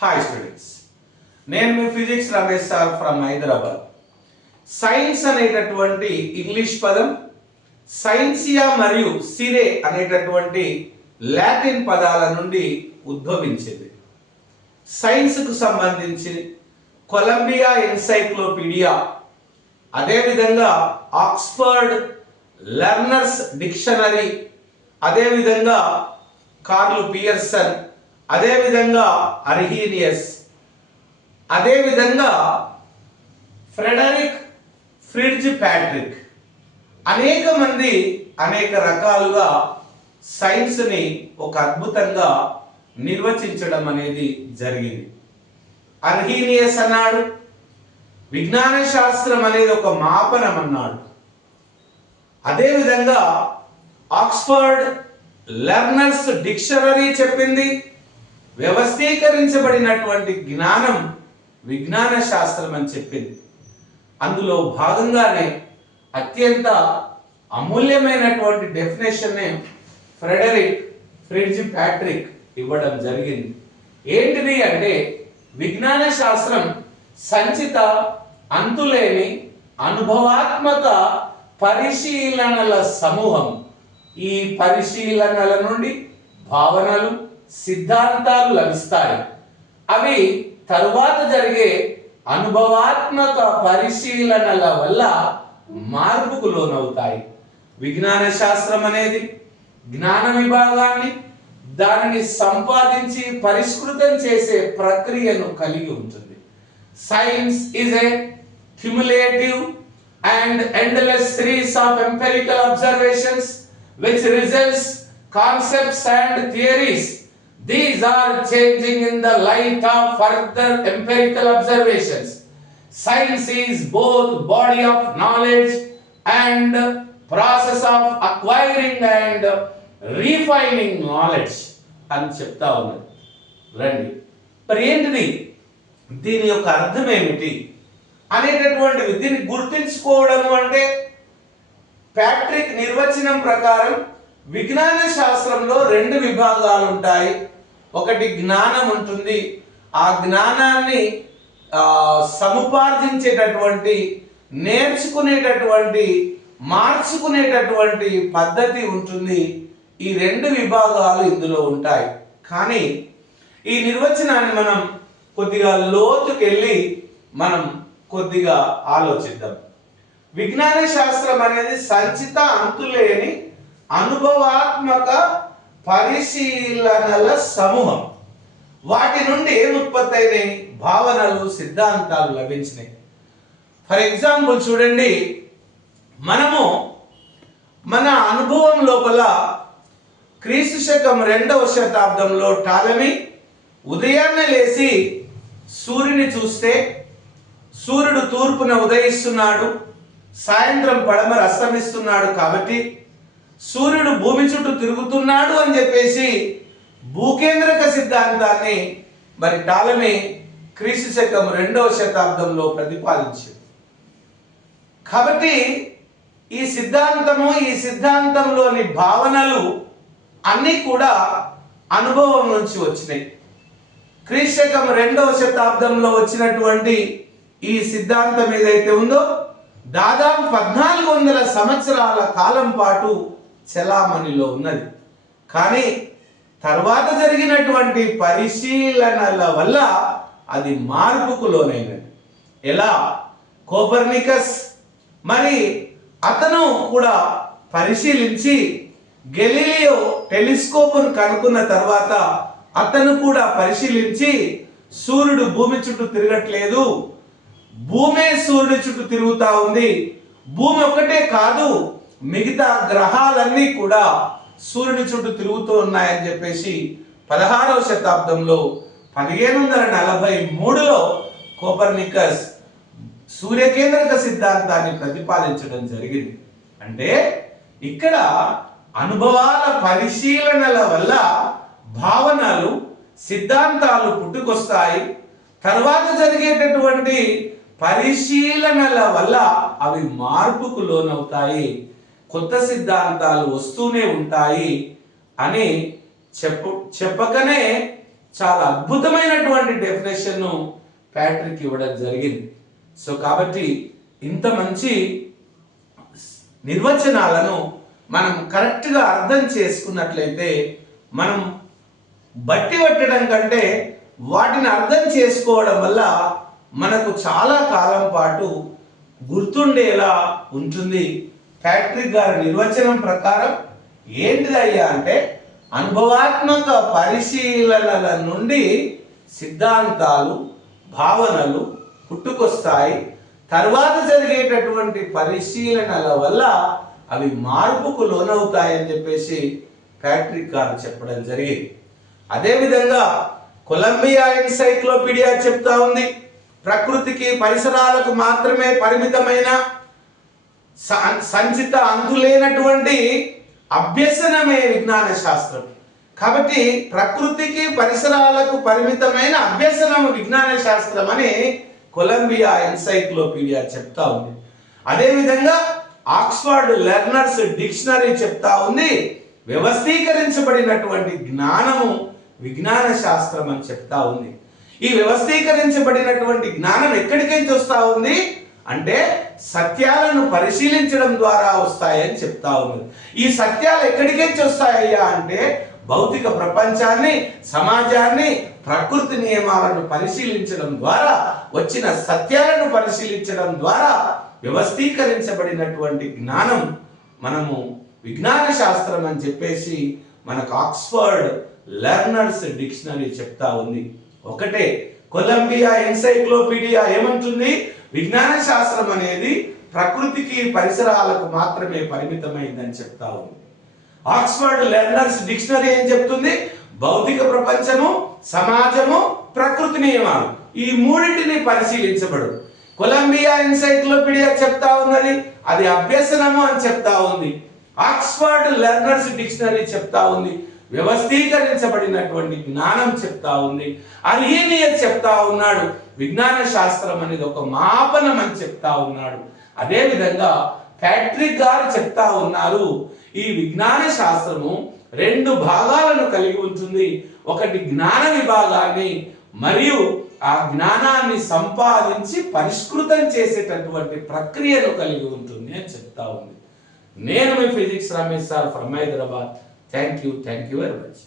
Hi students, నేను మీ physics Ramesh sir from Hyderabad. Science అనేటటువంటి ఇంగ్లీష్ పదం సైన్సియా మరియు సిరే అనేటటువంటి లాటిన్ పదాల నుండి ఉద్భవించింది. సైన్స్కు సంబంధించి కొలంబియా ఎన్సైక్లోపీడియా, అదేవిధంగా ఆక్స్ఫర్డ్ లెర్నర్స్ డిక్షనరీ, అదేవిధంగా కార్ల్ పియర్సన్, అదేవిధంగా అర్హీనియస్, అదేవిధంగా ఫ్రెడరిక్ ఫ్రిడ్జ్ ప్యాట్రిక్, అనేక మంది అనేక రకాలుగా సైన్స్ని ఒక అద్భుతంగా నిర్వచించడం అనేది జరిగింది. అర్హీనియస్ అన్నాడు విజ్ఞాన శాస్త్రం అనేది ఒక మాపనం అన్నాడు. అదేవిధంగా ఆక్స్ఫర్డ్ లెర్నర్స్ డిక్షనరీ చెప్పింది వ్యవస్థీకరించబడినటువంటి జ్ఞానం విజ్ఞాన శాస్త్రం అని చెప్పింది. అందులో భాగంగానే అత్యంత అమూల్యమైనటువంటి డెఫినేషన్ ఫ్రెడరిక్ ఫ్రిడ్జ్ ప్యాట్రిక్ ఇవ్వడం జరిగింది. ఏంటిది అంటే విజ్ఞాన శాస్త్రం సంచిత అంతులేని అనుభవాత్మక పరిశీలనల సమూహం. ఈ పరిశీలనల నుండి భావనలు, సిద్ధాంతాలు లభిస్తాయి. అవి తరువాత జరిగే అనుభవాత్మక పరిశీలనల వల్ల మార్పుకు లోనవుతాయి. విజ్ఞాన శాస్త్రం అనేది జ్ఞాన విభాగాన్ని, దానిని సంపాదించి పరిష్కృతం చేసే ప్రక్రియను కలిగి ఉంటుంది. Science is a cumulative and endless series of empirical observations which results concepts and theories. These are changing in the light of further empirical observations. Science is both body of knowledge and process of acquiring and refining knowledge అని చెప్తా ఉన్నది. రండి, మరి ఏంటిది, దీని యొక్క అర్థం ఏమిటి అనేటటువంటివి దీన్ని గుర్తించుకోవడము అంటే ప్యాట్రిక్ నిర్వచనం ప్రకారం విజ్ఞాన శాస్త్రంలో రెండు విభాగాలు ఉంటాయి. ఒకటి జ్ఞానం ఉంటుంది, ఆ జ్ఞానాన్ని సముపార్జించేటటువంటి, నేర్చుకునేటటువంటి, మార్చుకునేటటువంటి పద్ధతి ఉంటుంది. ఈ రెండు విభాగాలు ఇందులో ఉంటాయి. కానీ ఈ నిర్వచనాన్ని మనం కొద్దిగా లోతుకెళ్ళి మనం కొద్దిగా ఆలోచిద్దాం. విజ్ఞాన శాస్త్రం అనేది సంచిత అంతులేని అనుభవాత్మక పరిశీలనల సమూహం. వాటి నుండి ఏం ఉత్పత్తి అయినాయి? భావనలు, సిద్ధాంతాలు లభించినాయి. ఫర్ ఎగ్జాంపుల్ చూడండి, మనము మన అనుభవం లోపల క్రీస్తు శకం 2వ శతాబ్దంలో టాలమీ ఉదయాన్నే లేచి సూర్యుని చూస్తే సూర్యుడు తూర్పున ఉదయిస్తున్నాడు, సాయంత్రం పడమర అస్తమిస్తున్నాడు, కాబట్టి సూర్యుడు భూమి చుట్టూ తిరుగుతున్నాడు అని చెప్పేసి భూకేంద్రక సిద్ధాంతాన్ని మరి టాలమీ క్రీస్తు శకం 2వ శతాబ్దంలో ప్రతిపాదించింది. కాబట్టి ఈ సిద్ధాంతము, ఈ సిద్ధాంతంలోని భావనలు అన్నీ కూడా అనుభవం నుంచి వచ్చినాయి. క్రీస్తు శకం 2వ శతాబ్దంలో వచ్చినటువంటి ఈ సిద్ధాంతం ఏదైతే ఉందో దాదాపు 1400 సంవత్సరాల కాలం పాటు చలామణిలో ఉన్నది. కానీ తర్వాత జరిగినటువంటి పరిశీలనల వల్ల అది మార్పుకు లోనైనది. ఎలా? కోపర్నికస్ మరి అతను కూడా పరిశీలించి గెలీలియో టెలిస్కోప్ను కనుక్కున్న తర్వాత అతను కూడా పరిశీలించి సూర్యుడు భూమి చుట్టూ తిరగట్లేదు, భూమే సూర్యుడి చుట్టూ తిరుగుతా ఉంది, భూమి ఒక్కటే కాదు మిగతా గ్రహాలన్నీ కూడా సూర్యుడి చుట్టూ తిరుగుతూ ఉన్నాయని చెప్పేసి 16వ శతాబ్దంలో 1543లో కోపర్నికస్ సూర్యకేంద్రక సిద్ధాంతాన్ని ప్రతిపాదించడం జరిగింది. అంటే ఇక్కడ అనుభవాల పరిశీలనల వల్ల భావనలు, సిద్ధాంతాలు పుట్టుకొస్తాయి. తర్వాత జరిగేటటువంటి పరిశీలనల వల్ల అవి మార్పుకు లోనవుతాయి, కొత్త సిద్ధాంతాలు వస్తూనే ఉంటాయి అని చెప్పకనే చాలా అద్భుతమైనటువంటి డెఫినేషన్ ప్యాట్రిక్ ఇవ్వడం జరిగింది. సో కాబట్టి ఇంత మంచి నిర్వచనాలను మనం కరెక్ట్గా అర్థం చేసుకున్నట్లయితే మనం బట్టి పట్టడం కంటే వాటిని అర్థం చేసుకోవడం వల్ల మనకు చాలా కాలం పాటు గుర్తుండేలా ఉంటుంది. ప్యాట్రిక్ గారి నిర్వచనం ప్రకారం ఏంటిదయ్యా అంటే, అనుభవాత్మక పరిశీలనల నుండి సిద్ధాంతాలు, భావనలు పుట్టుకొస్తాయి. తర్వాత జరిగేటటువంటి పరిశీలనల వల్ల అవి మార్పుకు లోనవుతాయని చెప్పేసి ప్యాట్రిక్ గారు చెప్పడం జరిగింది. అదేవిధంగా కొలంబియా ఎన్సైక్లోపీడియా చెప్తా ఉంది, ప్రకృతికి పరిసరాలకు మాత్రమే పరిమితమైన సంచిత అంతులేనటువంటి అభ్యసనమే విజ్ఞాన శాస్త్రం. కాబట్టి ప్రకృతికి పరిసరాలకు పరిమితమైన అభ్యసనం విజ్ఞాన శాస్త్రం అని కొలంబియా ఎన్సైక్లోపీడియా చెప్తా ఉంది. అదేవిధంగా ఆక్స్ఫర్డ్ లెర్నర్స్ డిక్షనరీ చెప్తా ఉంది, వ్యవస్థీకరించబడినటువంటి జ్ఞానము విజ్ఞాన శాస్త్రం అని చెప్తా ఉంది. ఈ వ్యవస్థీకరించబడినటువంటి జ్ఞానం ఎక్కడికి వస్తా ఉంది అంటే సత్యాలను పరిశీలించడం ద్వారా వస్తాయని చెప్తా ఉంది. ఈ సత్యాలు ఎక్కడికి వస్తాయ్యా అంటే భౌతిక ప్రపంచాన్ని, సమాజాన్ని, ప్రకృతి నియమాలను పరిశీలించడం ద్వారా వచ్చిన సత్యాలను పరిశీలించడం ద్వారా వ్యవస్థీకరించబడినటువంటి జ్ఞానం మనము విజ్ఞాన శాస్త్రం అని చెప్పేసి మనకు ఆక్స్ఫర్డ్ లెర్నర్స్ డిక్షనరీ చెప్తా ఉంది. ఒకటే కొలంబియా ఎన్సైక్లోపీడియా ఏమంటుంది, విజ్ఞాన శాస్త్రం అనేది ప్రకృతికి పరిసరాలకు మాత్రమే పరిమితమైందని చెప్తా ఉంది. ఆక్స్ఫర్డ్ లెర్నర్స్ డిక్షనరీ ఏం చెప్తుంది, భౌతిక ప్రపంచము, సమాజము, ప్రకృతి నియమాలు ఈ మూడింటిని పరిశీలించబడు. కొలంబియా ఎన్సైక్లోపీడియా చెప్తా ఉన్నది అది అభ్యసనము అని చెప్తా ఉంది. ఆక్స్ఫర్డ్ లెర్నర్స్ డిక్షనరీ చెప్తా ఉంది వ్యవస్థీకరించబడినటువంటి జ్ఞానం చెప్తా ఉంది. అర్హీనియస్ చెప్తా ఉన్నాడు విజ్ఞాన శాస్త్రం అనేది ఒక మాపనం అని చెప్తా ఉన్నాడు. అదే విధంగా ప్యాట్రిక్ గారు చెప్తా ఉన్నారు, ఈ విజ్ఞాన శాస్త్రము రెండు భాగాలను కలిగి ఉంటుంది. ఒకటి జ్ఞాన విభాగాన్ని మరియు ఆ జ్ఞానాన్ని సంపాదించి పరిష్కృతం చేసేటటువంటి ప్రక్రియను కలిగి ఉంటుంది అని చెప్తా ఉంది. నేను మీ physics Ramesh sir from Hyderabad. Thank you very much.